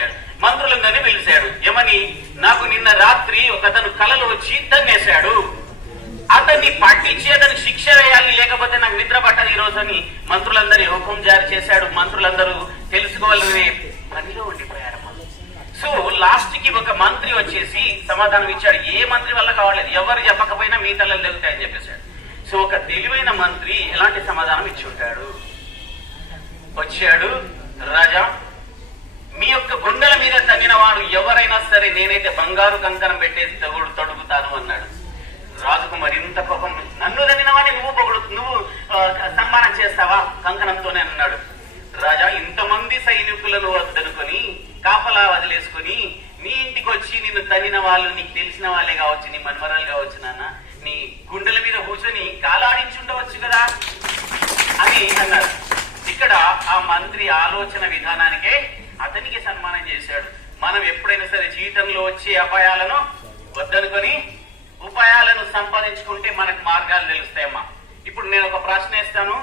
చేశాడు. మంత్రులందరినీ పిలిచాడు. ఏమని? నాకు నిన్న రాత్రి ఒకతను కలలో వచ్చి తన్నేశాడు, అతన్ని పట్టించి అతనికి శిక్ష వేయాలి, లేకపోతే నాకు నిద్ర పట్టదు ఈ రోజు అని మంత్రులందరి హుకుం జారీ చేశాడు. మంత్రులందరూ తెలుసుకోవాలనే పనిలో ఉండిపోయారు. సో లాస్ట్ కి ఒక మంత్రి వచ్చేసి సమాధానం ఇచ్చాడు. ఏ మంత్రి వల్ల కావలేదు, ఎవరు చెప్పకపోయినా మీ తలలు లేగుతాయని చెప్పేశాడు. సో ఒక తెలివైన మంత్రి ఎలాంటి సమాధానం ఇచ్చి ఉంటాడు? వచ్చాడు, రాజా మీ యొక్క గుండెల మీద తగిన వాడు ఎవరైనా సరే నేనైతే బంగారు కంకణం పెట్టేసి తొడుగుతాను అన్నాడు. రాజుకు మరింత కోపం. నన్ను తగిన వాడిని నువ్వు సన్మానం చేస్తావా కంకణంతోనే అన్నాడు. రాజా ఇంతమంది సైనికులను వద్దనుకొని కాపలా వదిలేసుకుని నీ ఇంటికి వచ్చి నిన్ను తగిన వాళ్ళు నీకు తెలిసిన వాళ్ళే కావచ్చు, నీ మన్మరాలు కావచ్చు, నాన్న నీ గుండెల మీద కూర్చొని కాలాడించుండవచ్చు కదా అని అన్నాడు. ఇక్కడ ఆ మంత్రి ఆలోచన విధానానికే అతనికి సన్మానం చేశాడు. మనం ఎప్పుడైనా సరే జీవితంలో వచ్చే అపాయాలను వద్దనుకొని ఉపాయాలను సంపాదించుకుంటే మనకు మార్గాలు తెలుస్తాయమ్మా. ఇప్పుడు నేను ఒక ప్రశ్న ఇస్తాను,